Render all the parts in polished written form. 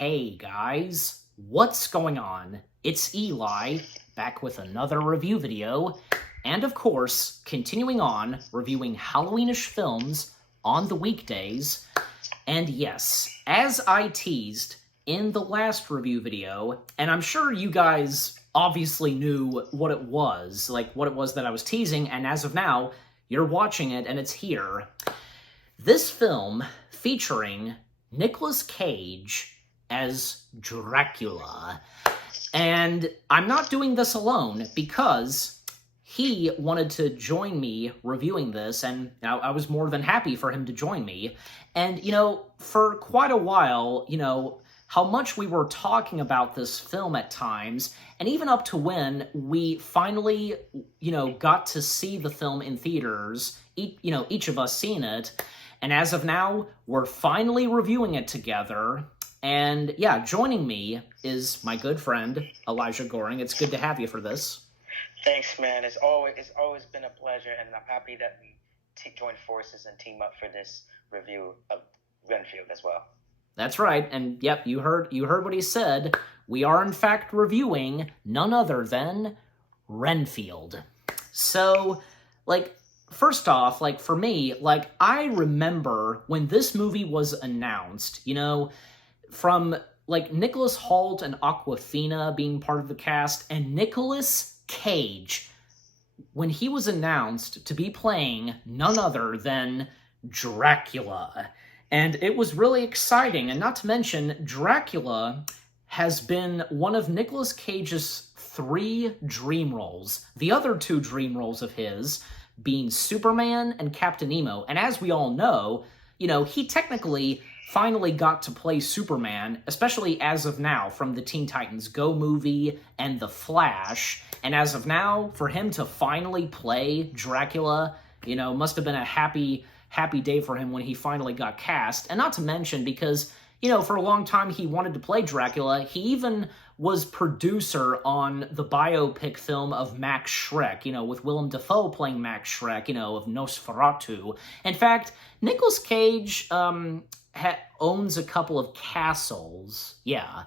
Hey guys, what's going on? It's Eli, back with another review video, and of course, continuing on reviewing Halloweenish films on the weekdays. And yes, as I teased in the last review video, and I'm sure you guys obviously knew what it was, that I was teasing, and as of now, you're watching it and it's here. This film featuring Nicolas Cage as Dracula. And I'm not doing this alone because he wanted to join me reviewing this, and I was more than happy for him to join me. And, for quite a while, how much we were talking about this film at times, and even up to when we finally, got to see the film in theaters, each of us seeing it. And as of now, we're finally reviewing it together. And yeah, joining me is my good friend, Elijah Goring. It's good to have you for this. Thanks, man. It's always been a pleasure, and I'm happy that we join forces and team up for this review of Renfield as well. That's right. And yep, you heard what he said. We are in fact reviewing none other than Renfield. So, first off, for me, I remember when this movie was announced, from, Nicholas Hoult and Awkwafina being part of the cast, and Nicolas Cage, when he was announced to be playing none other than Dracula. And it was really exciting, and not to mention, Dracula has been one of Nicolas Cage's 3 dream roles. The other 2 dream roles of his being Superman and Captain Nemo. And as we all know, he technically finally got to play Superman, especially as of now, from the Teen Titans Go movie and The Flash. And as of now, for him to finally play Dracula, must have been a happy day for him when he finally got cast. And not to mention, because, for a long time he wanted to play Dracula. He even was producer on the biopic film of Max Schreck, with Willem Dafoe playing Max Schreck, of Nosferatu. In fact, Nicolas Cage owns a couple of castles, yeah.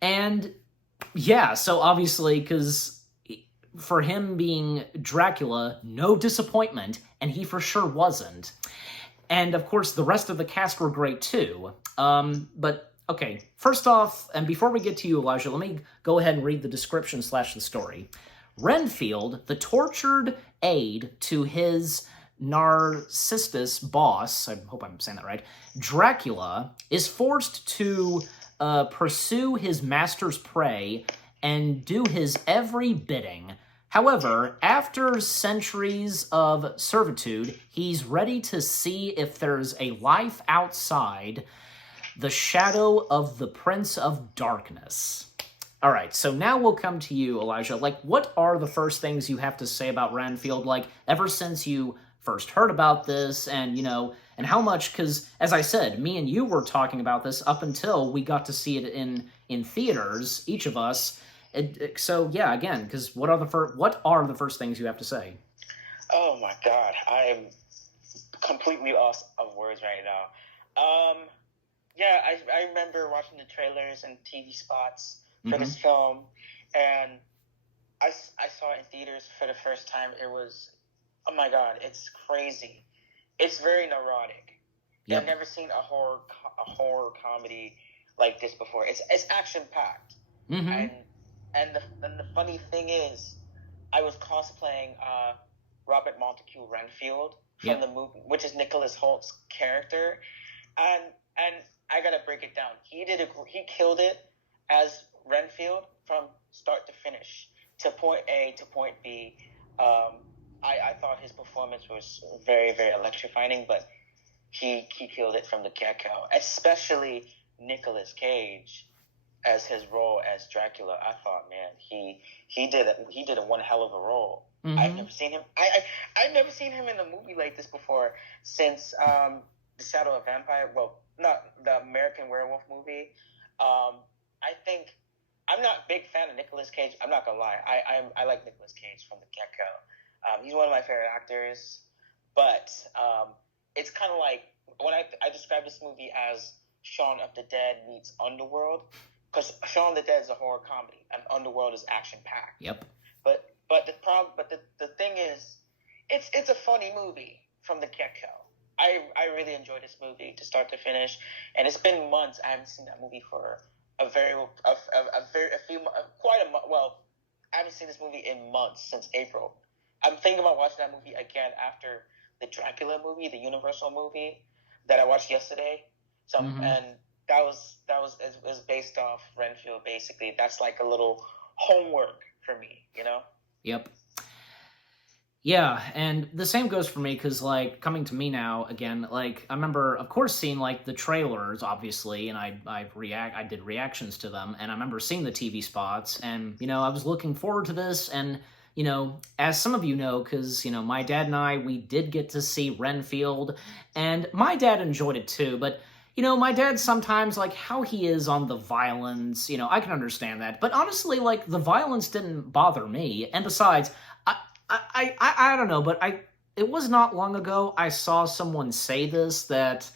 And, yeah, so obviously, because for him being Dracula, no disappointment, and he for sure wasn't. And, of course, the rest of the cast were great, too. But, okay, first off, and before we get to you, Elijah, let me go ahead and read the description / the story. Renfield, the tortured aide to his Narcissus boss, I hope I'm saying that right, Dracula, is forced to pursue his master's prey and do his every bidding. However, after centuries of servitude, he's ready to see if there's a life outside the shadow of the Prince of Darkness. All right, so now we'll come to you, Elijah. What are the first things you have to say about Renfield, ever since you first heard about this, and, and how much, because, as I said, me and you were talking about this up until we got to see it in theaters, each of us. So, yeah, again, because what are the first things you have to say? Oh, my God. I am completely lost of words right now. Yeah, I remember watching the trailers and TV spots for this film, and I saw it in theaters for the first time. It was, oh my God, it's crazy. It's very neurotic. Yep. I've never seen a horror comedy like this before. It's action packed, and the funny thing is, I was cosplaying Robert Montague Renfield from the movie, which is Nicholas Holt's character, and I gotta break it down. He killed it as Renfield from start to finish, to point A to point B. I thought his performance was very, very electrifying, but he killed it from the get-go. Especially Nicolas Cage as his role as Dracula. I thought, man, he did a one hell of a role. I've never seen him. I've never seen him in a movie like this before since The Shadow of Vampire. Well, not the American Werewolf movie. I think I'm not a big fan of Nicolas Cage. I'm not gonna lie. I like Nicolas Cage from the get-go. He's one of my favorite actors, but it's kind of like when I describe this movie as Shaun of the Dead meets Underworld, because Shaun of the Dead is a horror comedy and Underworld is action packed. Yep. But the thing is, it's a funny movie from the get go. I really enjoyed this movie to start to finish, and it's been months. I haven't seen that movie for quite a month. Well, I haven't seen this movie in months, since April. I'm thinking about watching that movie again after the Dracula movie, the Universal movie that I watched yesterday. And that was based off Renfield. Basically, that's like a little homework for me, you know. Yep. Yeah, and the same goes for me, because, like, coming to me now, again, like, I remember, of course, seeing, like, the trailers, obviously, and I did reactions to them, and I remember seeing the TV spots, and, you know, I was looking forward to this, and, you know, as some of you know, because, you know, my dad and I, we did get to see Renfield, and my dad enjoyed it too, but, you know, my dad sometimes, like, how he is on the violence, you know, I can understand that, but honestly, like, the violence didn't bother me, and besides, I don't know, but it was not long ago I saw someone say this, that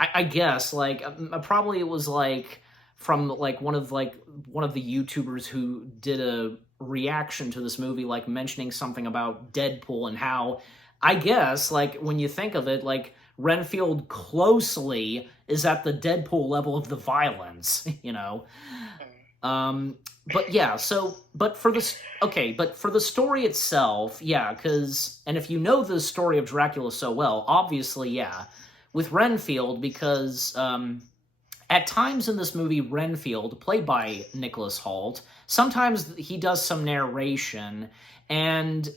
I guess, like, probably it was, like, from, like, one of the YouTubers who did a reaction to this movie, like, mentioning something about Deadpool and how, I guess, like, when you think of it, like, Renfield closely is at the Deadpool level of the violence, you know? But yeah, but for the story itself, yeah, and if you know the story of Dracula so well, obviously, yeah, with Renfield, because, at times in this movie, Renfield, played by Nicholas Hoult, sometimes he does some narration, and,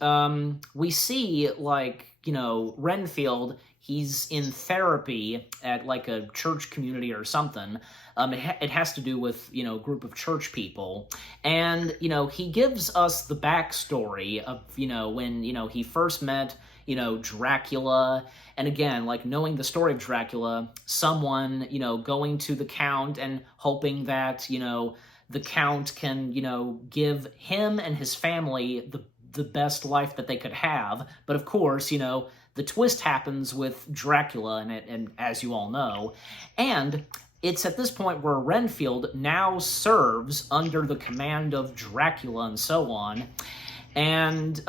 we see, like, you know, Renfield, he's in therapy at, like, a church community or something. It has to do with, you know, a group of church people. And, you know, he gives us the backstory of, you know, when, you know, he first met, you know, Dracula. And again, like, knowing the story of Dracula, someone, you know, going to the Count and hoping that, you know, the Count can, you know, give him and his family the best life that they could have. But of course, you know, the twist happens with Dracula, and as you all know. And it's at this point where Renfield now serves under the command of Dracula and so on. And,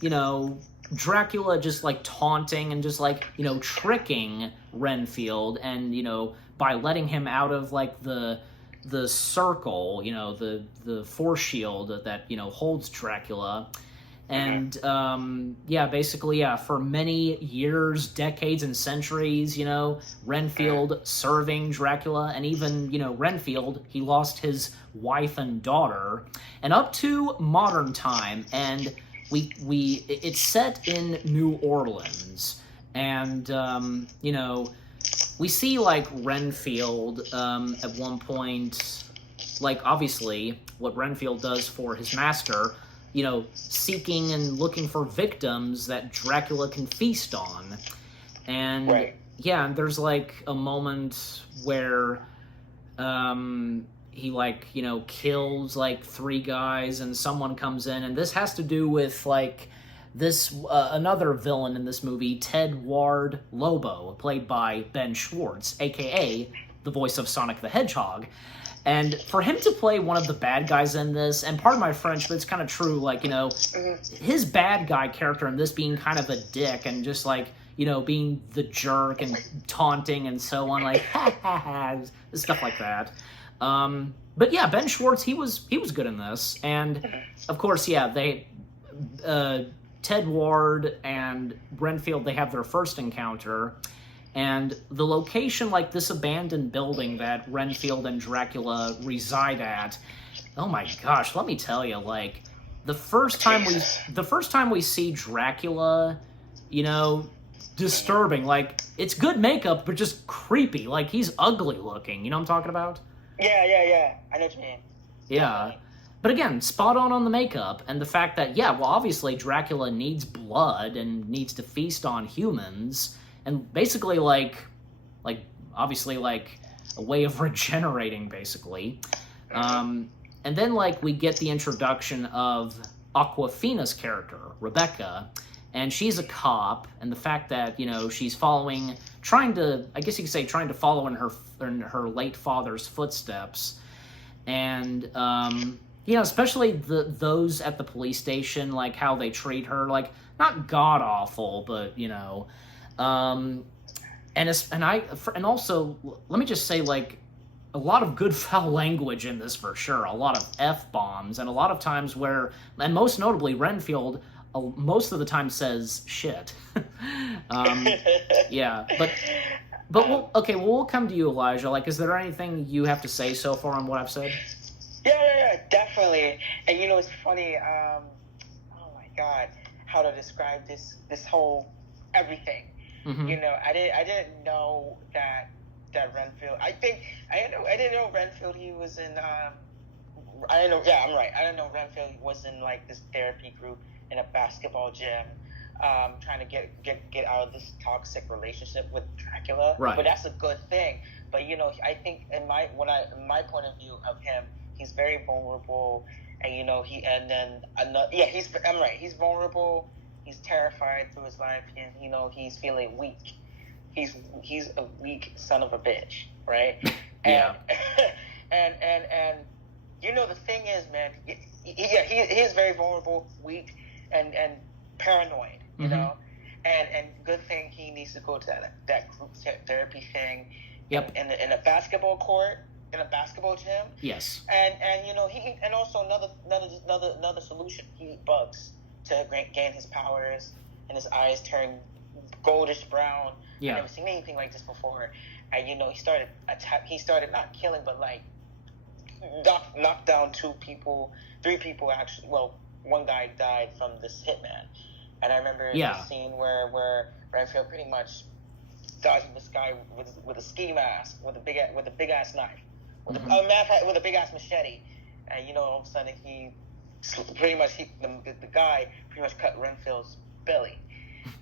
you know, Dracula just, like, taunting and just, like, you know, tricking Renfield, and, you know, by letting him out of, like, the circle, you know, the force shield that, you know, holds Dracula. And, yeah, basically, yeah, for many years, decades, and centuries, you know, Renfield serving Dracula, and even, you know, Renfield, he lost his wife and daughter, and up to modern time, and it's set in New Orleans, and, you know, we see, like, Renfield, at one point, like, obviously, what Renfield does for his master, you know, seeking and looking for victims that Dracula can feast on. And, right. Yeah, and there's, like, a moment where, he, like, you know, kills, like, 3 guys, and someone comes in, and this has to do with, like, this, another villain in this movie, Ted Ward Lobo, played by Ben Schwartz, a.k.a. the voice of Sonic the Hedgehog. And for him to play one of the bad guys in this, and pardon my French, but it's kind of true, like, you know, his bad guy character in this being kind of a dick and just, like, you know, being the jerk and taunting and so on, like, ha ha ha, stuff like that. But yeah, Ben Schwartz, he was good in this. And, of course, yeah, Ted Ward and Renfield, they have their first encounter. And the location, like this abandoned building that Renfield and Dracula reside at, oh my gosh, let me tell you, like, the first time we see Dracula, you know, disturbing, like, it's good makeup, but just creepy, like, he's ugly looking, you know what I'm talking about? Yeah, I know what you mean. Yeah. But again, spot on the makeup, and the fact that, yeah, well, obviously Dracula needs blood and needs to feast on humans, and basically, like, obviously, like, a way of regenerating, basically. And then, like, we get the introduction of Awkwafina's character, Rebecca, and she's a cop, and the fact that, you know, she's following trying to, I guess you could say, trying to follow in her late father's footsteps. And especially those at the police station, like how they treat her, like not god awful, but and also let me just say, like, a lot of good foul language in this for sure, a lot of F-bombs, and a lot of times where, and most notably Renfield, most of the time says shit. Yeah, but we'll come to you, Elijah. Like, is there anything you have to say so far on what I've said? Yeah, definitely. And it's funny. Oh my God, how to describe this whole everything. Mm-hmm. I didn't know that Renfield. I didn't know Renfield. He was in. I didn't know. Yeah, I'm right. I didn't know Renfield was in like this therapy group in a basketball gym, trying to get out of this toxic relationship with Dracula. Right. But that's a good thing. But I think in my point of view of him, he's very vulnerable, and I'm right. He's vulnerable. He's terrified through his life, and he's feeling weak. He's a weak son of a bitch, right? Yeah. And the thing is, man, he is very vulnerable, weak, and paranoid, you know. And good thing he needs to go to that group therapy thing. Yep. In a basketball court, in a basketball gym. Yes. And he also another solution. He eats bugs to gain his powers, and his eyes turn goldish brown. Yeah. I've never seen anything like this before. And he started not killing, but like knocked down 3 people actually. Well, one guy died from this hitman. And I remember the scene where Renfield pretty much dodging this guy with a ski mask, with a big ass knife, with a big ass machete, and all of a sudden the guy pretty much cut Renfield's belly.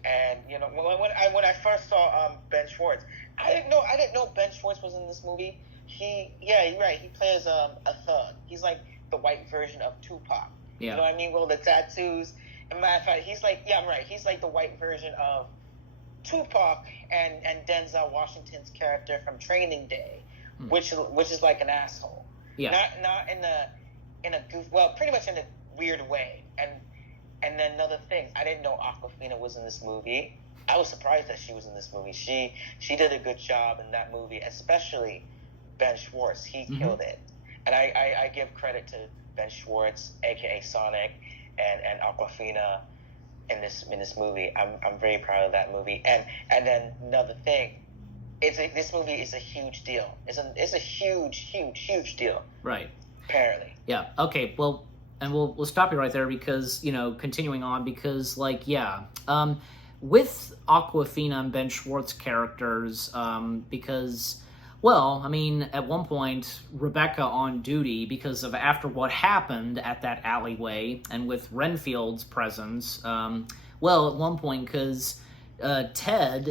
And when I first saw Ben Schwartz, I didn't know Ben Schwartz was in this movie. You're right. He plays a thug. He's like the white version of Tupac. Yeah. You know what I mean? Well, the tattoos. And matter of fact, he's like, I'm right. He's like the white version of Tupac and Denzel Washington's character from Training Day, which is like an asshole. Yeah. Not in a goof. Well, pretty much in a weird way. And then another thing, I didn't know Awkwafina was in this movie. I was surprised that she was in this movie. She did a good job in that movie, especially Ben Schwartz. He killed it. And I give credit to Ben Schwartz, aka Sonic, and Awkwafina in this movie. I'm very proud of that movie. And then another thing, this movie is a huge deal. It's a huge deal. Right. Apparently. Yeah. Okay. Well, and we'll stop you right there because continuing on, because with Awkwafina and Ben Schwartz characters, because, well, I mean, at one point, Rebecca on duty, because of after what happened at that alleyway, and with Renfield's presence, at one point, because Ted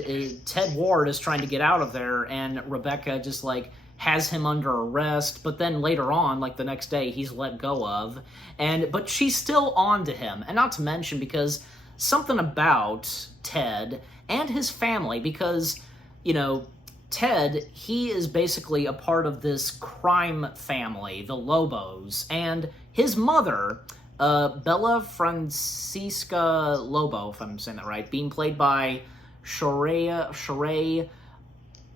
Ward is trying to get out of there, and Rebecca just, has him under arrest, but then later on, the next day, he's let go of, but she's still on to him, and not to mention, because something about Ted and his family, because, Ted, he is basically a part of this crime family, the Lobos, and his mother, Bella Francisca Lobo, if I'm saying that right, being played by Sheree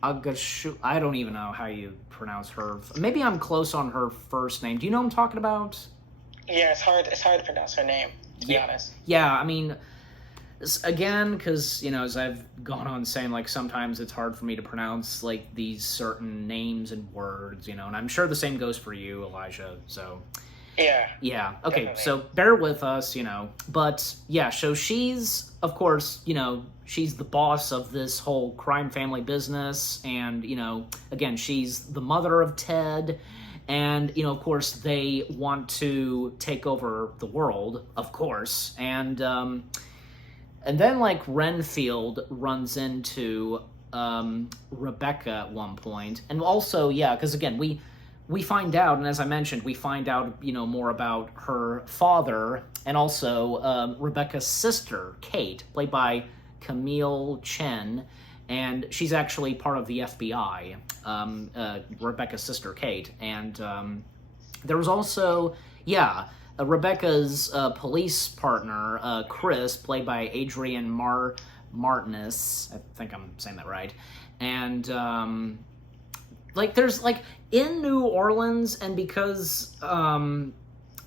Agashu. I don't even know how you pronounce her. Maybe I'm close on her first name. Do you know what I'm talking about? Yeah, it's hard to pronounce her name, to be honest. Yeah, I mean, again, because, as I've gone on saying, sometimes it's hard for me to pronounce, these certain names and words, and I'm sure the same goes for you, Elijah, so... Yeah, okay, definitely. So bear with us, but, yeah, so she's, of course, she's the boss of this whole crime family business, and, again, she's the mother of Ted, and, of course, they want to take over the world, of course, and then, Renfield runs into Rebecca at one point, and also, yeah, because, again, we find out, and as I mentioned, we find out, more about her father, and also Rebecca's sister, Kate, played by Camille Chen, and she's actually part of the FBI, Rebecca's sister Kate. And there was also, Rebecca's police partner, Chris, played by Adrian Martinez. I think I'm saying that right. And there's in New Orleans, and because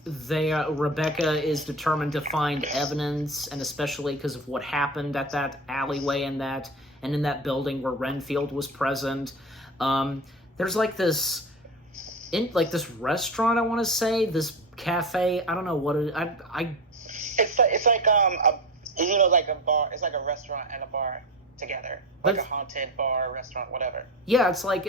Rebecca is determined to find evidence, and especially because of what happened at that alleyway and in that building where Renfield was present. There's this restaurant, I want to say, this cafe. I don't know what it. It's like like a bar. It's like a restaurant and a bar together, like a haunted bar, restaurant, whatever. Yeah, it's like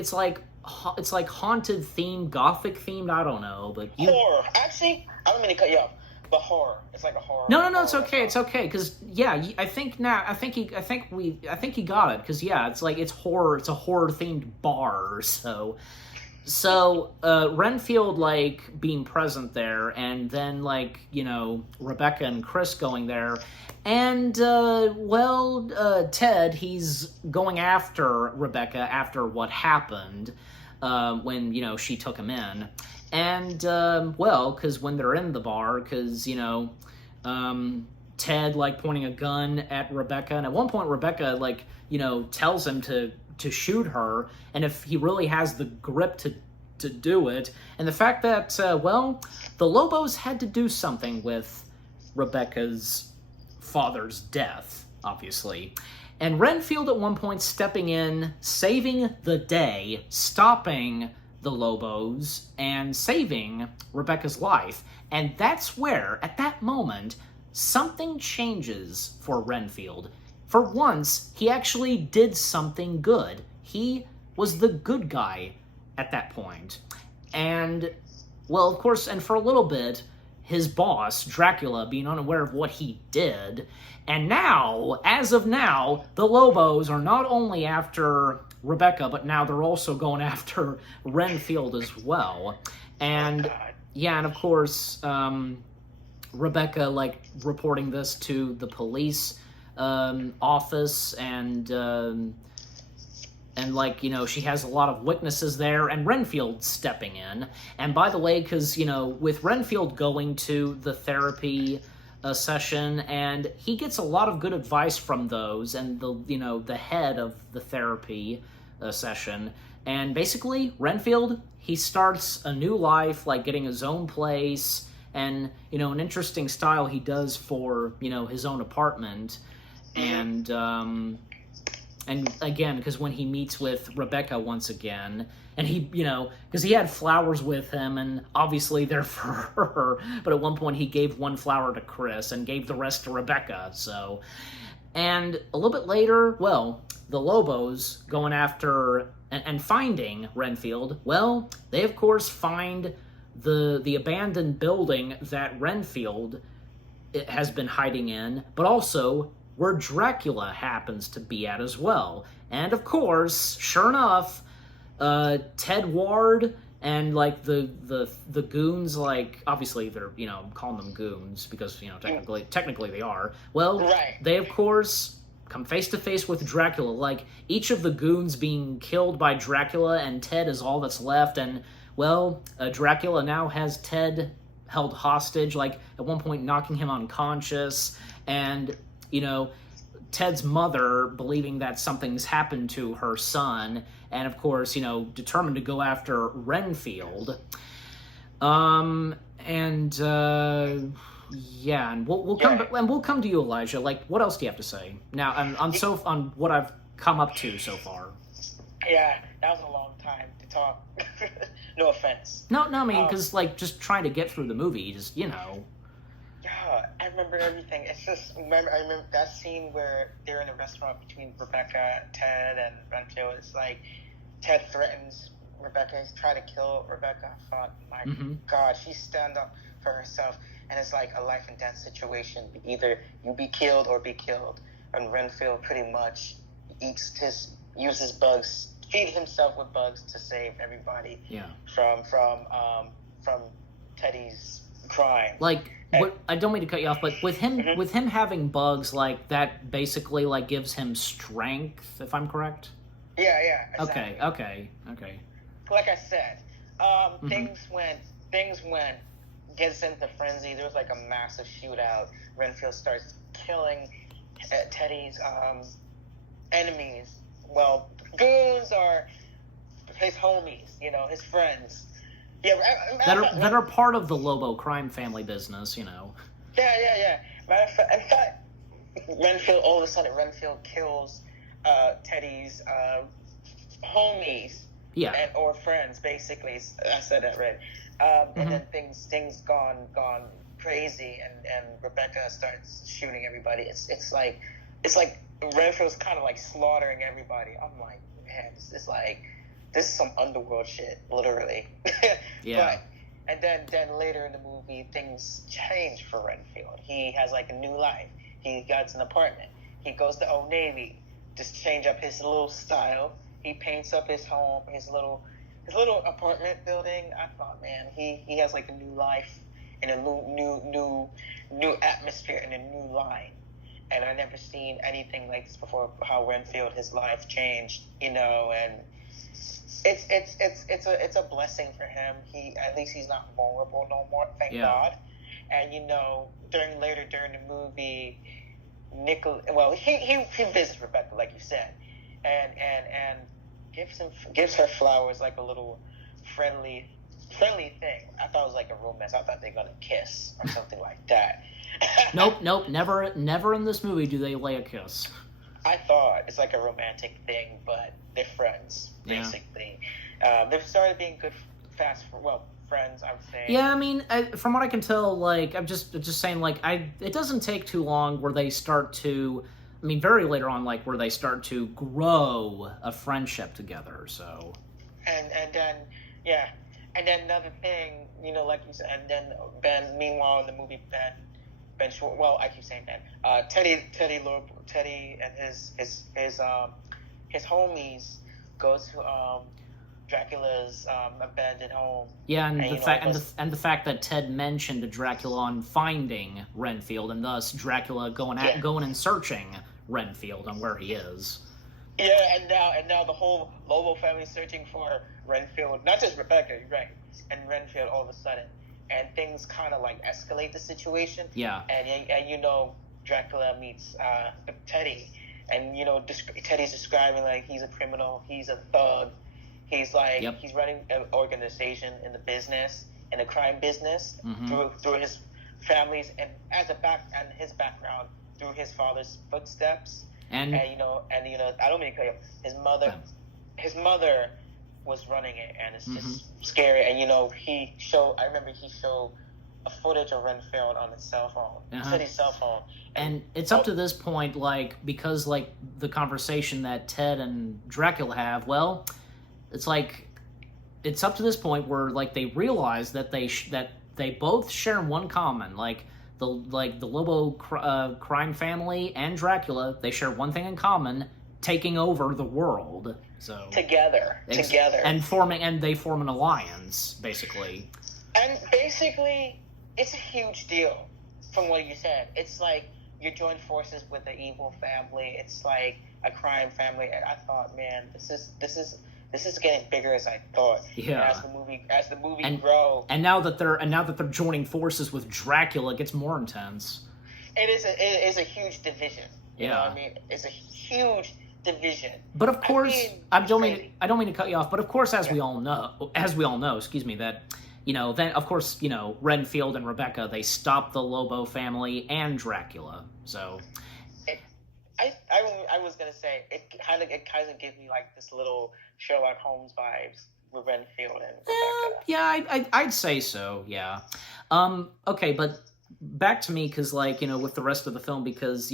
haunted themed, gothic themed. I don't know, but horror. Actually, I don't mean to cut you off, but horror. It's like a horror. No, it's okay. It's okay, because I think he got it, because it's horror. It's a horror themed bar. So Renfield being present there, and then Rebecca and Chris going there, and Ted, he's going after Rebecca after what happened when she took him in, and because when they're in the bar, because Ted pointing a gun at Rebecca, and at one point Rebecca tells him to shoot her, and if he really has the grip to do it. And the fact that the Lobos had to do something with Rebecca's father's death, obviously, and Renfield at one point stepping in, saving the day, stopping the Lobos and saving Rebecca's life. And that's where, at that moment, something changes for Renfield. For once, he actually did something good. He was the good guy at that point. And, of course, and for a little bit, his boss, Dracula, being unaware of what he did. And now, as of now, the Lobos are not only after Rebecca, but now they're also going after Renfield as well. And, and of course, Rebecca, reporting this to the police office, and she has a lot of witnesses there, and Renfield stepping in. And by the way, because, with Renfield going to the therapy session, and he gets a lot of good advice from those, and the head of the therapy session. And basically, Renfield, he starts a new life, getting his own place, and, an interesting style he does for, his own apartment. And again, because when he meets with Rebecca once again, and he, because he had flowers with him, and obviously they're for her, but at one point he gave one flower to Chris and gave the rest to Rebecca, so. And a little bit later, the Lobos going after and finding Renfield, they of course find the abandoned building that Renfield has been hiding in, but also where Dracula happens to be at as well. And of course, sure enough, Ted Ward and the goons, obviously they're I'm calling them goons because technically they are. Right. They of course come face to face with Dracula. Each of the goons being killed by Dracula, and Ted is all that's left. And Dracula now has Ted held hostage, at one point knocking him unconscious, and Ted's mother believing that something's happened to her son, and of course, determined to go after Renfield. And we'll come to you, Elijah. What else do you have to say now on what I've come up to so far? Yeah, that was a long time to talk. No offense. No, I mean, because just trying to get through the movie, Yeah, I remember everything. It's just I remember that scene where they're in a restaurant between Rebecca, Ted, and Renfield. It's Ted threatens Rebecca. He's trying to kill Rebecca. I thought, my God, she stand up for herself, and it's a life and death situation. Either you be killed or be killed. And Renfield pretty much uses bugs, feed himself with bugs to save everybody. Yeah. From Teddy's crime. Like, what, I don't mean to cut you off, but with Mm-hmm. him having bugs, like, that basically, like, gives him strength, if I'm correct? Yeah, exactly. Okay. Like I said, Mm-hmm. things went gets into frenzy. There was like a massive shootout. Renfield starts killing Teddy's enemies. Well, goons are his homies, his friends. Yeah, That are part of the Lobo crime family business, you know. yeah. In fact, Renfield, all of a sudden, Renfield kills Teddy's homies Yeah. or friends, basically. I said that right. And then things gone crazy, and Rebecca starts shooting everybody. It's like Renfield's kind of like slaughtering everybody. I'm like, man, this is some underworld shit, literally. Yeah. And then later in the movie, things change for Renfield. He has like a new life. He gets an apartment. He goes to Old Navy, just change up his little style. He paints up his home, his little apartment building. I thought, man, he has like a new life and a new atmosphere and a new line. And I never seen anything like this before. How Renfield, his life changed, and it's a blessing for him. At least he's not vulnerable no more. Thank God. And during the movie, he visits Rebecca, like you said, and gives her flowers, like a little friendly thing. I thought it was like a romance. I thought they were gonna kiss or something like that. Nope. Never in this movie do they lay a kiss. I thought it's like a romantic thing, but they're friends, basically. They've started being good friends, I would say. Yeah, I mean, from what I can tell, like, I'm just saying, like, it doesn't take too long where they start to, I mean, very later on, like, where they start to grow a friendship together, so. And then another thing, like you said, and then Ben, meanwhile, in the movie, Ben Short, well, I keep saying Ben, Teddy and his homies go to Dracula's abandoned home. Yeah, and the fact that Ted mentioned Dracula on finding Renfield, and thus Dracula going and searching Renfield on where he is. Yeah, and now the whole Lobo family is searching for Renfield, not just Rebecca, right? And Renfield all of a sudden, and things kind of like escalate the situation. Yeah. And Dracula meets Teddy, and Teddy's describing like he's a criminal, he's a thug, he's like he's running an organization in the business, in the crime business, through his family's and his background through his father's footsteps. And I don't mean to cut you off. His mother was running it, and it's just scary. And I remember he showed a footage of Renfield on his cell phone, Teddy's cell phone. And it's up to this point, like, because like the conversation that Ted and Dracula have, well, it's like it's up to this point where like they realize that they both share one common, like the Lobo crime family and Dracula, they share one thing in common: taking over the world. So together, and they form an alliance, basically. And basically, it's a huge deal. From what you said, it's like you join forces with the evil family. It's like a crime family. And I thought, man, this is getting bigger as I thought. Yeah. As the movie grows. And now that they're joining forces with Dracula, it gets more intense. It is a huge division. You know what I mean? It's a huge division. But of course, I don't mean to cut you off. But of course, as we all know, excuse me, that then of course Renfield and Rebecca, they stop the Lobo family and Dracula. So. I was gonna say it kind of gives me like this little Sherlock Holmes vibes with Renfield and Rebecca. Yeah, I'd say so. Yeah. Okay, but back to me, because with the rest of the film, because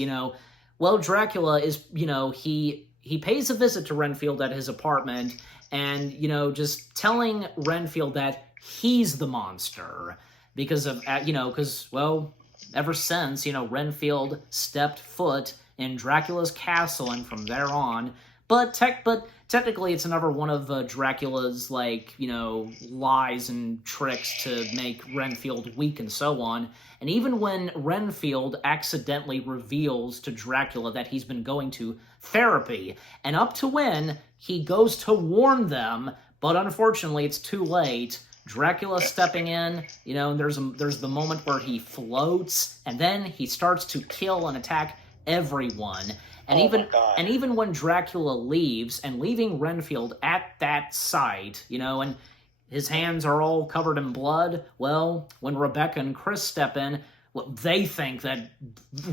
Dracula is he pays a visit to Renfield at his apartment, and just telling Renfield that he's the monster because of ever since Renfield stepped foot in Dracula's castle, and from there on, but technically it's another one of Dracula's, like, lies and tricks to make Renfield weak and so on. And even when Renfield accidentally reveals to Dracula that he's been going to therapy, and up to when he goes to warn them, but unfortunately it's too late. Dracula stepping in, and there's the moment where he floats, and then he starts to kill and attack everyone. And even when Dracula leaves, and leaving Renfield at that site, and his hands are all covered in blood, well, when Rebecca and Chris step in, well, they think that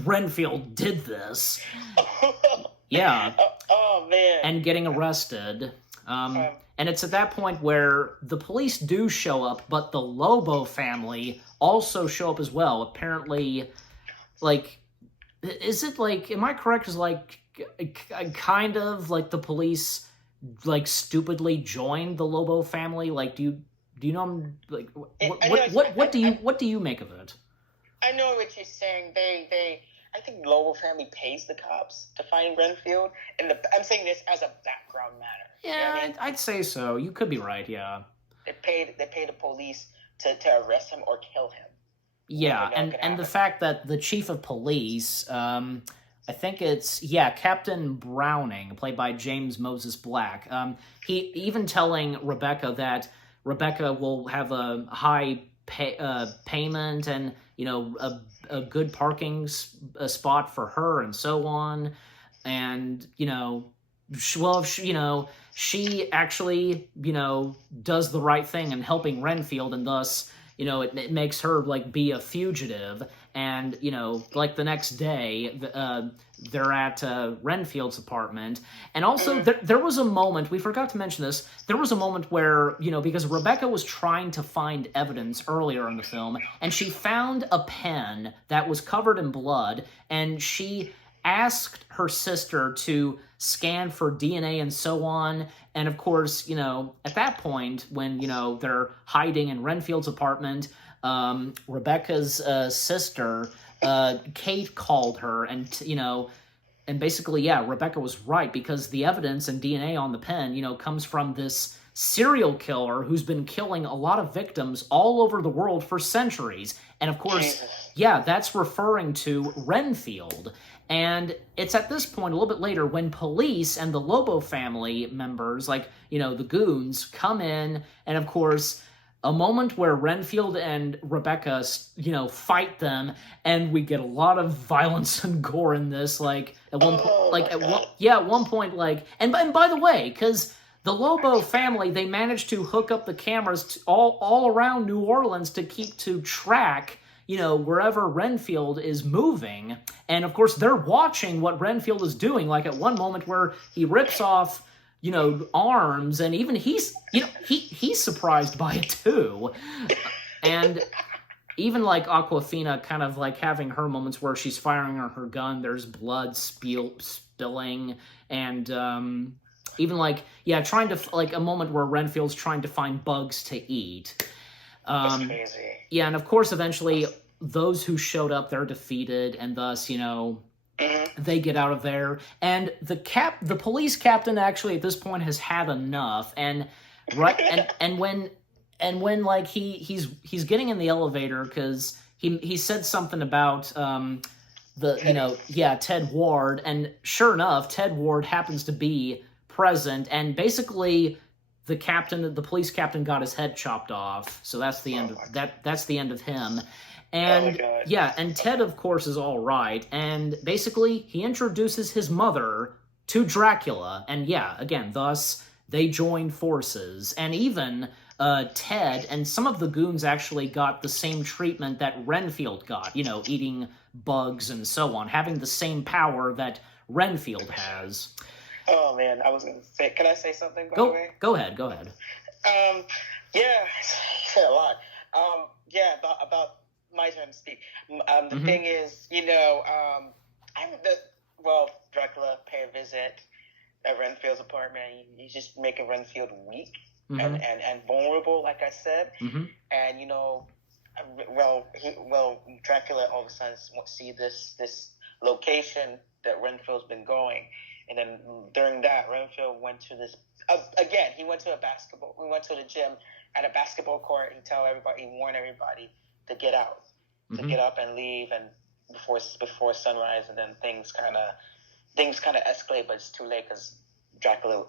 Renfield did this. Yeah. Oh, man. And getting arrested. And it's at that point where the police do show up, but the Lobo family also show up as well. Apparently, like, is it like, am I correct? Is like, kind of like the police, like, stupidly joined the Lobo family? Like, do you know, like, what do you make of it? I know what you're saying. I think Lobo family pays the cops to find Renfield, and I'm saying this as a background matter. Yeah, you know what I mean? I'd say so. You could be right. Yeah. They paid the police to arrest him or kill him. Yeah, and the fact that the chief of police, I think it's Captain Browning, played by James Moses Black. He even telling Rebecca that Rebecca will have a high payment and a good parking spot for her and so on, and she actually does the right thing in helping Renfield, and thus it makes her like be a fugitive. And like the next day they're at Renfield's apartment, and also there was a moment, we forgot to mention this, there was a moment where because Rebecca was trying to find evidence earlier in the film, and she found a pen that was covered in blood, and she asked her sister to scan for DNA and so on. And of course, at that point when they're hiding in Renfield's apartment, Rebecca's sister, Kate, called her, and basically, Rebecca was right, because the evidence and DNA on the pen, comes from this serial killer who's been killing a lot of victims all over the world for centuries. And of course, that's referring to Renfield. And it's at this point, a little bit later, when police and the Lobo family members, like, the goons, come in, and of course, a moment where Renfield and Rebecca, fight them, and we get a lot of violence and gore in this. Like at one point, at one point, like, and by the way, because the Lobo family, they managed to hook up the cameras all around New Orleans to track wherever Renfield is moving. And of course, they're watching what Renfield is doing. Like at one moment where he rips off, arms, and even he's surprised by it too. And even like Aquafina kind of like having her moments where she's firing on her gun, there's blood spilling, and even like, trying to, like, a moment where Renfield's trying to find bugs to eat. That's crazy. Yeah, and of course, eventually, those who showed up, they're defeated, and thus, they get out of there. And the police captain actually at this point has had enough, and and when like he's getting in the elevator, because he said something about Ted Ward, and sure enough, Ted Ward happens to be present, and basically the police captain got his head chopped off, so that's the end of that's the end of him. And and Ted, of course, is all right, and basically he introduces his mother to Dracula, and again, thus they join forces. And even Ted and some of the goons actually got the same treatment that Renfield got, eating bugs and so on, having the same power that Renfield has. Oh man, I was going to say, can I say something? Go ahead. You said a lot. About my turn to speak. The thing is, Dracula pay a visit at Renfield's apartment. He's just making Renfield weak and vulnerable, like I said. And Dracula all of a sudden see this location that Renfield's been going. And then during that, Renfield went to this again, he went to we went to the gym at a basketball court. He warned everybody to get out, to get up and leave, and before sunrise, and then things kind of escalate, but it's too late because Dracula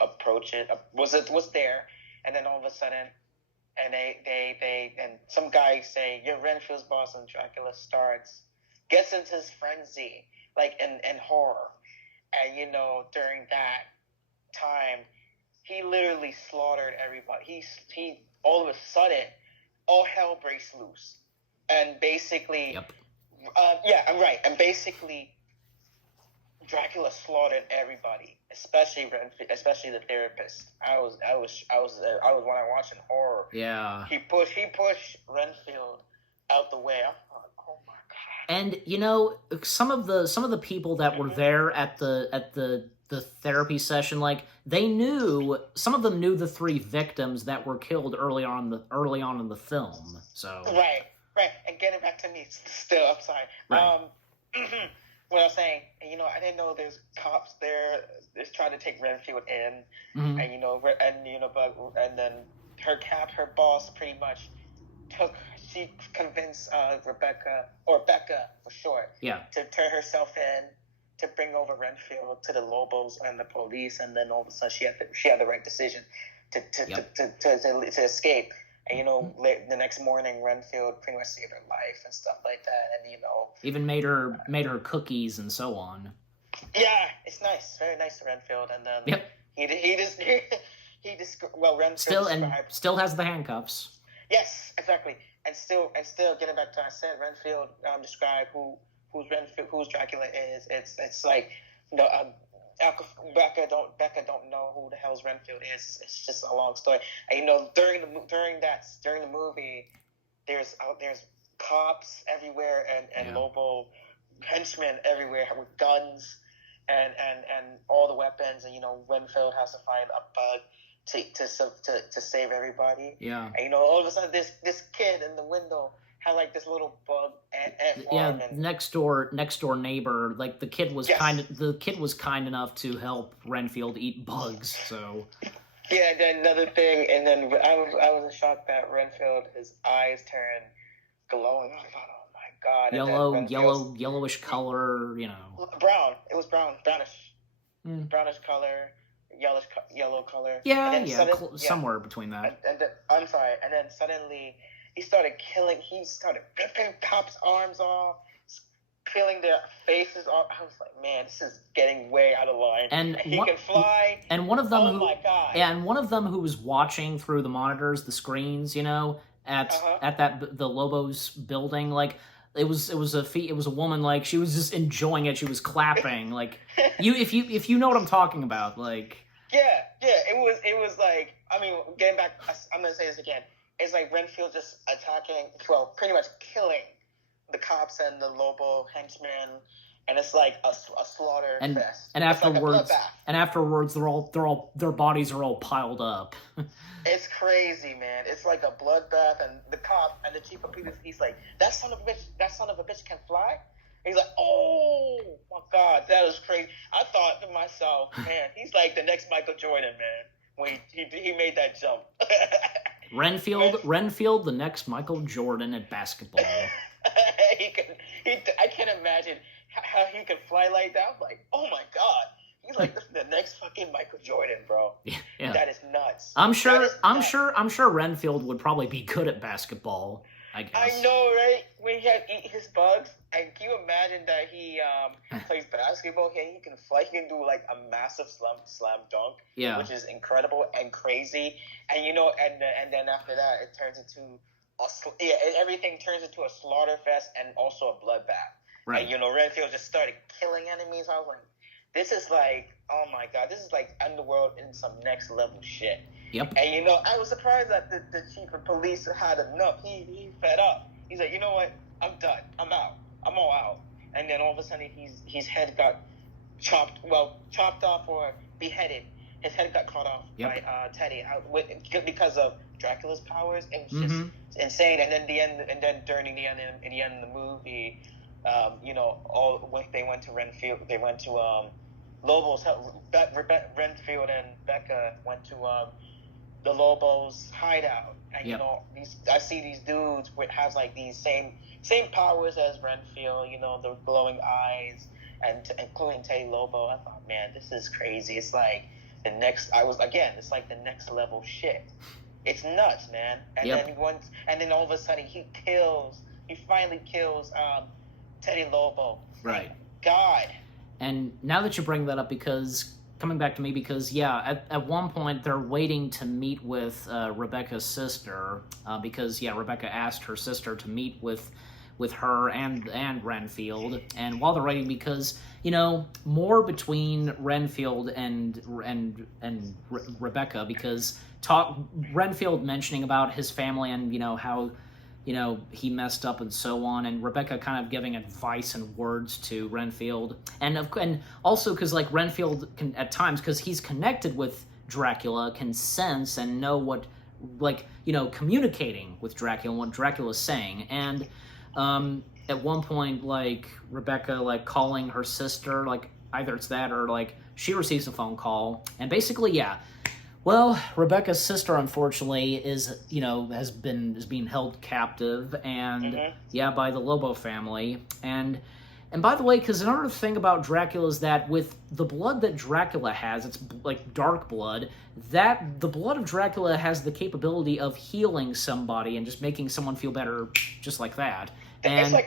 was there, and then all of a sudden, and and some guy say, "You're Renfield's boss," and Dracula gets into his frenzy, like in horror, and during that time, he literally slaughtered everybody. He all of a sudden, all hell breaks loose, and basically, yeah, I'm right, and basically, Dracula slaughtered everybody, especially especially the therapist. I was when I watching horror. Yeah. He pushed Renfield out the way. I'm like, oh my god. And some of the people that were there at the therapy session, like some of them knew the 3 victims that were killed early on in the film. So right, and getting back to me still. I'm sorry. Right. What I was saying, I didn't know there's cops there. Just trying to take Renfield in, and and then her boss pretty much she convinced Becca for short, to turn herself in to bring over Renfield to the Lobos and the police, and then all of a sudden she had the right decision to escape. And the next morning, Renfield pretty much saved her life and stuff like that, and even made her cookies and so on. Yeah, it's nice, very nice, Renfield, and then Renfield still has the handcuffs. Yes, exactly, and still getting back to I said, Renfield described who's Dracula is. It's like Becca don't know who the hell's Renfield is. It's just a long story. And during the movie, there's cops everywhere and Lobo henchmen everywhere with guns and all the weapons, and Renfield has to find a bug to save everybody. Yeah. And all of a sudden this kid in the window had like this little bug next door neighbor, like the kid was kind enough to help Renfield eat bugs. So yeah, then another thing, and then I was shocked that Renfield, his eyes turned glowing. I thought, oh my god, yellowish color, brown. It was brownish color, yellow color. Somewhere between that. And then, I'm sorry, and then suddenly he started ripping cops' arms off, peeling their faces off. I was like, man, this is getting way out of line. And he can fly. And one of them my god. And one of them who was watching through the monitors, the screens, at the Lobos building, like it was a woman, like she was just enjoying it. She was clapping, like if you know what I'm talking about, like yeah. It was like, I mean, getting back, I'm gonna say this again. It's like Renfield just attacking, pretty much killing the cops and the Lobo henchmen, and it's like a slaughter fest. And afterwards, their bodies are all piled up. It's crazy, man. It's like a bloodbath, and the cop and the chief of police, he's like, that son of a bitch can fly. And he's like, oh my god, that is crazy. I thought to myself, man, he's like the next Michael Jordan, man, when he made that jump. Renfield, the next Michael Jordan at basketball. I can't imagine how he could fly like that. I'm like, oh my god, he's like the next fucking Michael Jordan, bro. Yeah. That is nuts. I'm sure Renfield would probably be good at basketball, I guess. I know, right? When he had eat his bugs, and can you imagine that he plays basketball? He can fly. He can do like a massive slam dunk, which is incredible and crazy. And and then after that, it turns into everything turns into a slaughter fest and also a bloodbath. Right. And Renfield just started killing enemies. I was like, this is like, oh my god, this is like Underworld in some next level shit. Yep. And I was surprised that the chief of police had enough. He fed up. He's like, you know what? I'm done. I'm out. I'm all out. And then all of a sudden, his head got chopped off or beheaded. His head got cut off by Teddy because of Dracula's powers. It was just insane. And then during the end of the movie, they went to Renfield. They went to Lobos, Renfield and Becca went to the Lobos hideout, and Yep. I see these dudes with has like these same powers as Renfield, the glowing eyes, and including Teddy Lobo. I thought, man, this is crazy. It's like it's like the next level shit. It's nuts, man. And Yep. then all of a sudden he finally kills Teddy Lobo. Right. Thank God. And now that you bring that up, because coming back to me, because at one point they're waiting to meet with Rebecca's sister, because Rebecca asked her sister to meet with her and Renfield, and while they're waiting, because more between Renfield and Rebecca, because Renfield mentioning about his family and how he messed up and so on, and Rebecca kind of giving advice and words to Renfield, and also because like Renfield can at times, because he's connected with Dracula, can sense and know what, like, communicating with Dracula and what Dracula's saying, and at one point, like, Rebecca, like, calling her sister, like, either it's that or like she receives a phone call, and basically well, Rebecca's sister, unfortunately, is being held captive, and by the Lobo family. And by the way, because another thing about Dracula is that with the blood that Dracula has, it's like dark blood. That the blood of Dracula has the capability of healing somebody and just making someone feel better, just like that. And I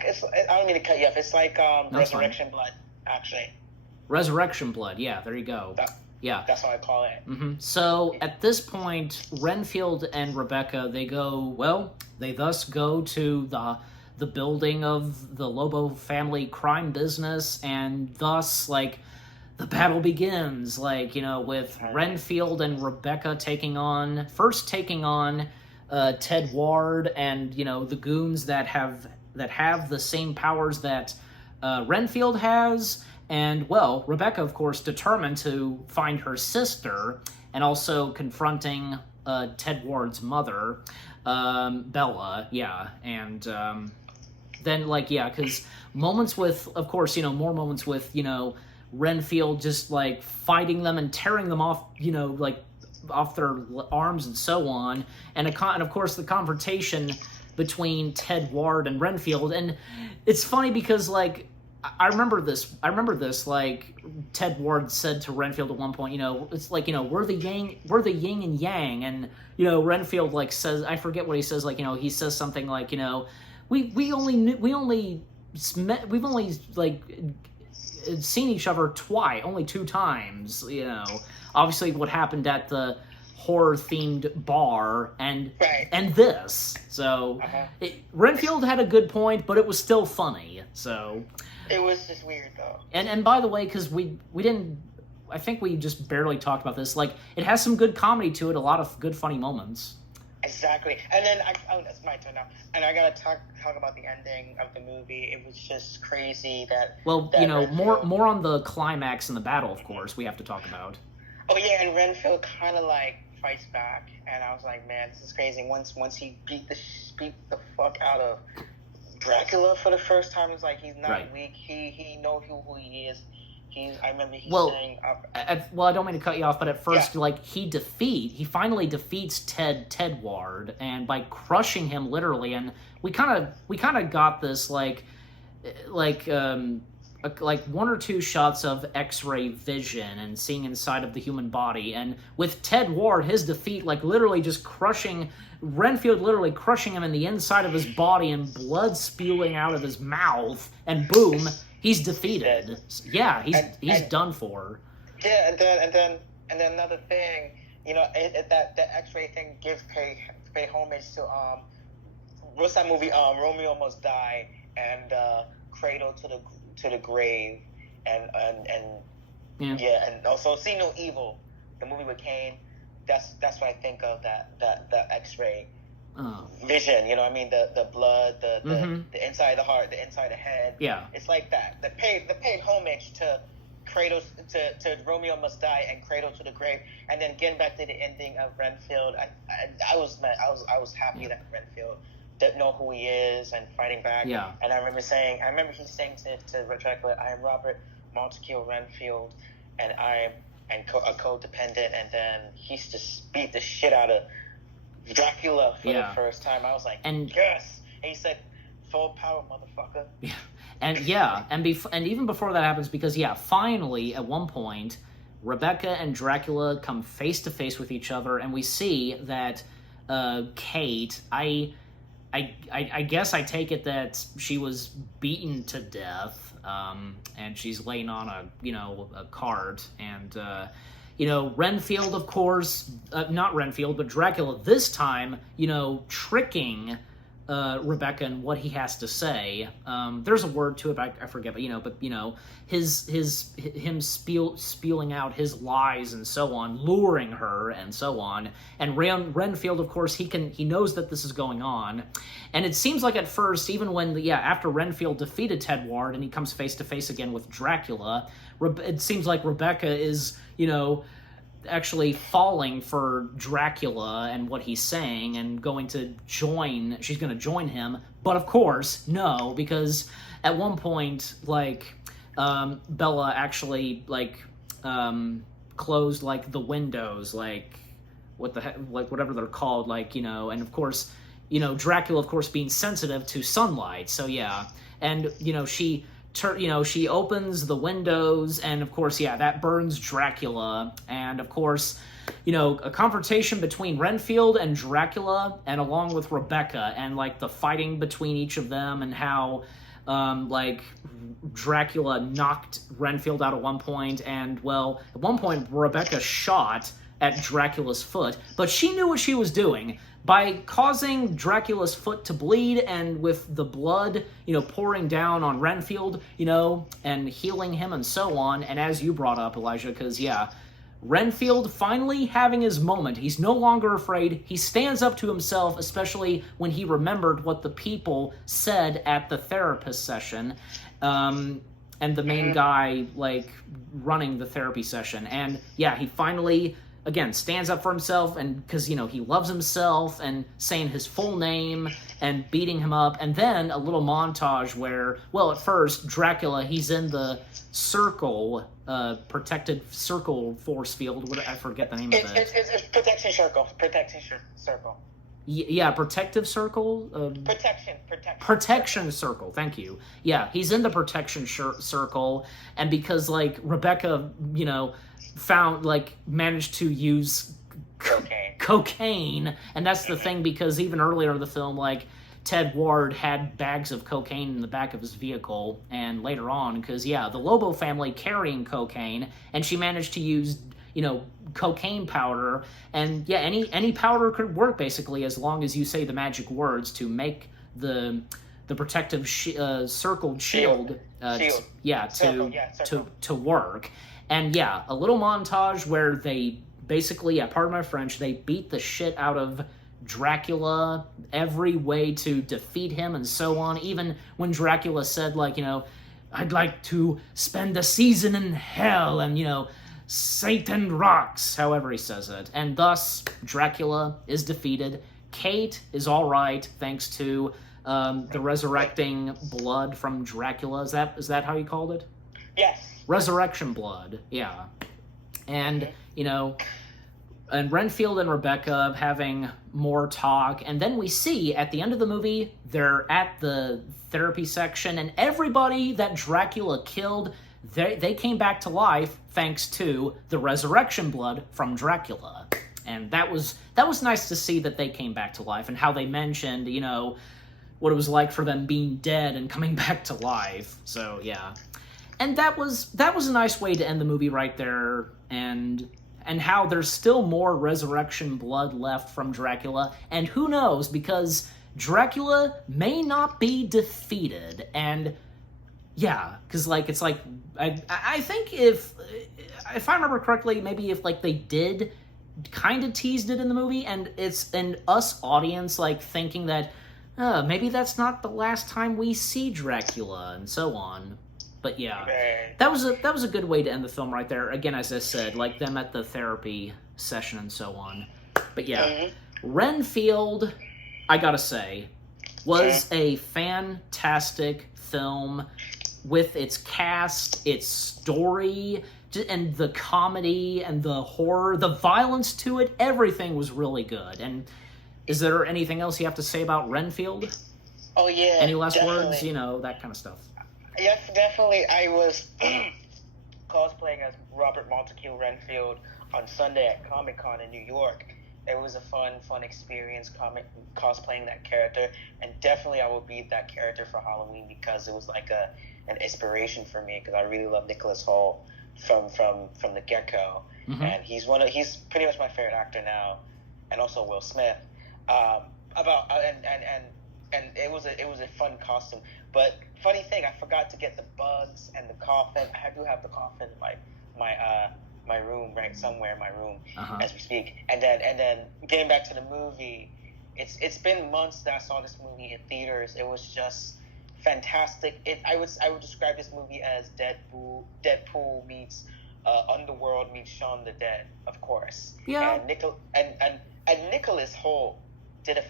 don't mean to cut you off. It's like resurrection blood, actually. Resurrection blood. Yeah, there you go. Yeah, that's what I call it. Mm-hmm. So at this point, Renfield and Rebecca, they thus go to the building of the Lobo family crime business, and thus, like, the battle begins, like, with Renfield and Rebecca taking on Ted Ward and, the goons that have the same powers that Renfield has. And, well, Rebecca, of course, determined to find her sister, and also confronting Ted Ward's mother, Bella, and then, like, because moments with, of course, more moments with, Renfield just, like, fighting them and tearing them off, like, off their arms and so on, and of course, the confrontation between Ted Ward and Renfield, and it's funny because, like, I remember this, like, Ted Ward said to Renfield at one point, it's like, we're the yin and yang, and, Renfield, like, says, I forget what he says, like, he says something like, we've only, like, seen each other only 2 times, obviously what happened at the horror-themed bar, and this, so, Renfield had a good point, but it was still funny, so... It was just weird, though. And by the way, because we didn't... I think we just barely talked about this. Like, it has some good comedy to it, a lot of good, funny moments. Exactly. And then, it's my turn now. And I gotta talk about the ending of the movie. It was just crazy that... Well, Renfield... more on the climax and the battle, of course, we have to talk about. Oh, yeah, and Renfield kind of, like, fights back. And I was like, man, this is crazy. Once he beat the fuck out of Dracula for the first time, it's like he's not weak. He knows who he is. I remember saying... I don't mean to cut you off, but at first, like, he finally defeats Ted Ward, and by crushing him literally, and we kind of got this like 1 or 2 shots of X-ray vision and seeing inside of the human body, and with Ted Ward, his defeat, like, literally just crushing Renfield, literally crushing him in the inside of his body and blood spewing out of his mouth, and boom, he's defeated. Yeah, he's done for. Yeah, and then another thing, that X-ray thing gives pay homage to what's that movie? Romeo Must Die, and Cradle to the Grave, and also See No Evil, the movie with Kane. That's what I think of, that X-ray vision. You know what I mean? The blood, the inside of the heart, the inside of the head. Yeah, it's like that. The paid homage to Cradle to Romeo Must Die and Cradle to the Grave, and then getting back to the ending of Renfield. I was happy that Renfield didn't know who he is and fighting back. Yeah. And I remember he's saying to Dracula, I am Robert Montague Renfield, a codependent, and then he's just beat the shit out of Dracula for the first time. I was like, yes. And he said, full power, motherfucker. Yeah. And even before that happens, because finally at one point, Rebecca and Dracula come face to face with each other, and we see that Kate, I guess I take it that she was beaten to death, and she's laying on a cart, and Renfield, of course, not Renfield, but Dracula this time, tricking Rebecca and what he has to say. There's a word to it, I forget, but him spewing out his lies and so on, luring her and so on. And Renfield, of course, he knows that this is going on. And it seems like at first, even when after Renfield defeated Ted Ward and he comes face to face again with Dracula, it seems like Rebecca is actually falling for Dracula and what he's saying and she's going to join him. But of course, no, because at one point, Bella actually, closed, the windows, what the heck, whatever they're called, and of course, Dracula, of course, being sensitive to sunlight, so and, she opens the windows, and of course, that burns Dracula, and of course, a confrontation between Renfield and Dracula, and along with Rebecca, and the fighting between each of them, and how Dracula knocked Renfield out at one point, and at one point Rebecca shot at Dracula's foot, but she knew what she was doing. By causing Dracula's foot to bleed, and with the blood, pouring down on Renfield, and healing him and so on, and as you brought up, Elijah, because, Renfield finally having his moment. He's no longer afraid. He stands up to himself, especially when he remembered what the people said at the therapist session, and the main guy, running the therapy session. And, he finally, again, stands up for himself, and because, he loves himself, and saying his full name, and beating him up, and then a little montage where, at first, Dracula, he's in the circle, protected circle force field, I forget the name of it. It's protection circle. Yeah, protective circle? Protection circle, thank you. Yeah, he's in the protection circle, and because, Rebecca, managed to use cocaine, and that's the thing, because even earlier in the film, Ted Ward had bags of cocaine in the back of his vehicle, and later on, because, the Lobo family carrying cocaine, and she managed to use, cocaine powder, and, any powder could work, basically, as long as you say the magic words to make the protective circled shield, to work. And, a little montage where they basically, pardon my French, they beat the shit out of Dracula every way to defeat him and so on. Even when Dracula said, I'd like to spend a season in hell, and, Satan rocks, however he says it. And thus, Dracula is defeated. Kate is all right, thanks to the resurrecting blood from Dracula. Is that how you called it? Yes. Resurrection blood, yeah. And, and Renfield and Rebecca having more talk, and then we see, at the end of the movie, they're at the therapy section, and everybody that Dracula killed, they came back to life thanks to the resurrection blood from Dracula. And that was nice to see that they came back to life, and how they mentioned, what it was like for them being dead and coming back to life. So, And that was a nice way to end the movie right there, and how there's still more resurrection blood left from Dracula, and who knows, because Dracula may not be defeated, and because it's I think if I remember correctly, maybe if they did kind of teased it in the movie, and us audience thinking that maybe that's not the last time we see Dracula and so on. But that was a good way to end the film right there. Again, as I said, them at the therapy session and so on. But Renfield, I gotta say, was a fantastic film with its cast, its story, and the comedy and the horror, the violence to it, everything was really good. And is there anything else you have to say about Renfield? Oh yeah. Any last definitely. words? You know, that kind of stuff. Yes, definitely. I was cosplaying as Robert Montague Renfield on Sunday at Comic-Con in New York. It was a fun experience cosplaying that character, and definitely I will be that character for Halloween because it was like an inspiration for me because I really love Nicholas Hoult from the get-go, and he's pretty much my favorite actor now, and also Will Smith. And it was a fun costume. But funny thing, I forgot to get the bugs and the coffin. I do have the coffin in my room, right somewhere in my room as we speak. And then getting back to the movie, it's been months that I saw this movie in theaters. It was just fantastic. I would describe this movie as Deadpool meets Underworld meets Shaun the Dead, of course. Yeah. And Nicholas Hoult did a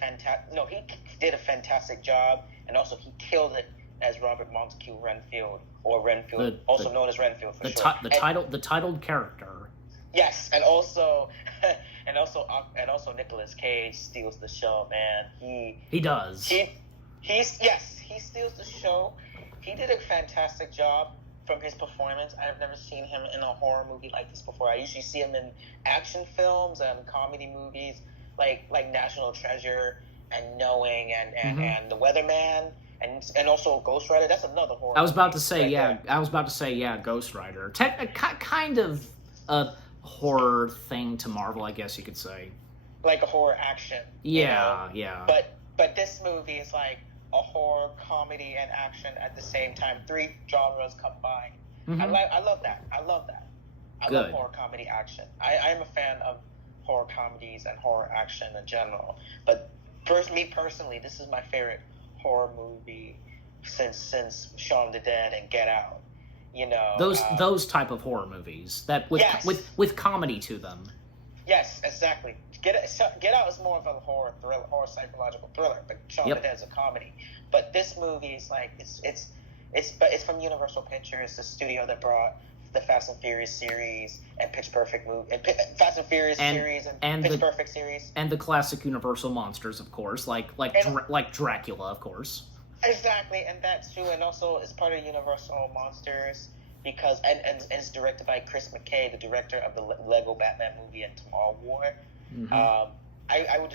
fantastic job, and also he killed it as Robert Montague Renfield, or Renfield, known as Renfield for short. The titled character. Yes, and also Nicolas Cage steals the show, man. He does. He steals the show. He did a fantastic job from his performance. I have never seen him in a horror movie like this before. I usually see him in action films and comedy movies like National Treasure and Knowing and The Weatherman and also Ghost Rider. That's another horror. I was about to say Ghost Rider. Kind of a horror thing to Marvel, I guess you could say. Like a horror action. Yeah. But this movie is like a horror, comedy, and action at the same time. 3 genres combined. I love that. I love horror, comedy, action. I'm a fan of horror comedies and horror action in general. But me personally, this is my favorite horror movie since Shaun the Dead and Get Out. You know, those type of horror movies that with comedy to them. Yes, exactly. Get Out is more of a horror psychological thriller, but Shaun the Dead is a comedy. But this movie is like it's from Universal Pictures, the studio that brought the Fast and Furious series and Pitch Perfect Fast and Furious series and Pitch Perfect series, and the classic Universal monsters, of course, like Dracula, of course. Exactly, and that too, and also it's part of Universal Monsters because and it's directed by Chris McKay, the director of the Lego Batman movie and Tomorrow War. I would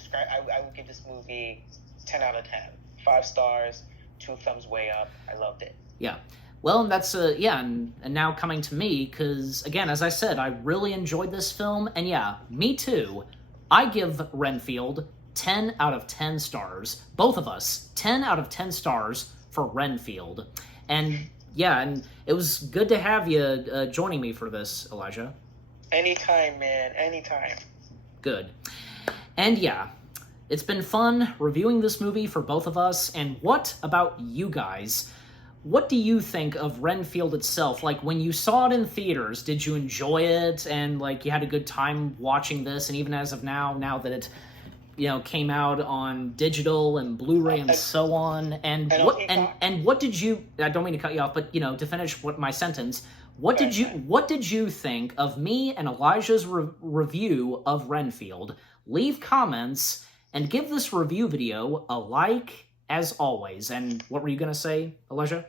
give this movie 10 out of 10, 5 stars, 2 thumbs way up. I loved it. Yeah. Well, that's and now coming to me, because again, as I said, I really enjoyed this film, and yeah, me too. I give Renfield 10 out of 10 stars. Both of us, 10 out of 10 stars for Renfield. And yeah, and it was good to have you joining me for this, Elijah. Anytime, man, anytime. Good. And yeah, it's been fun reviewing this movie for both of us, and what about you guys? What do you think of Renfield itself? Like, when you saw it in theaters, did you enjoy it? And, like, you had a good time watching this? And even as of now that it, came out on digital and Blu-ray and so on. And what did you... I don't mean to cut you off, but, to finish my sentence, what did you think of me and Elijah's review of Renfield? Leave comments and give this review video a like, as always. And what were you going to say, Elijah?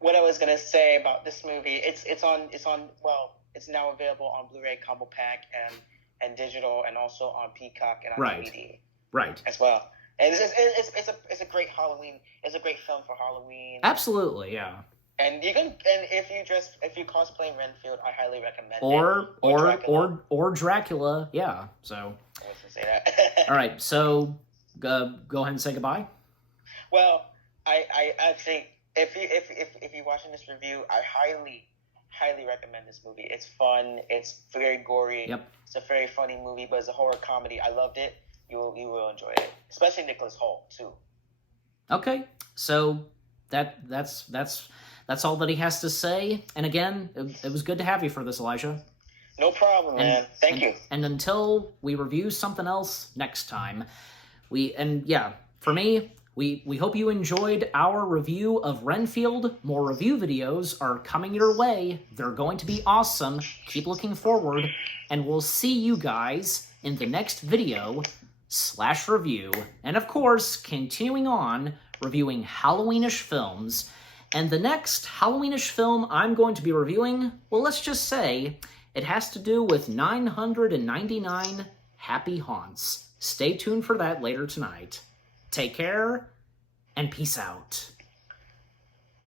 What I was going to say about this movie, it's now available on Blu-ray Combo Pack and digital, and also on Peacock and on DVD. Right. As well. And it's a great Halloween. It's a great film for Halloween. Absolutely, yeah. And if you cosplay Renfield, I highly recommend it. Or Dracula, yeah. So. I was gonna say that. All right, so go ahead and say goodbye. Well, I actually, if you're watching this review, I highly recommend this movie. It's fun. It's very gory. Yep. It's a very funny movie, but it's a horror comedy. I loved it. You will enjoy it, especially Nicholas Hoult too. Okay, so that's all that he has to say. And again, it was good to have you for this, Elijah. No problem, man. Thank you. And until we review something else next time, for me, We hope you enjoyed our review of Renfield. More review videos are coming your way. They're going to be awesome. Keep looking forward, and we'll see you guys in the next video/review. And of course, continuing on, reviewing Halloweenish films. And the next Halloweenish film I'm going to be reviewing, well, let's just say, it has to do with 999 Happy Haunts. Stay tuned for that later tonight. Take care, and peace out.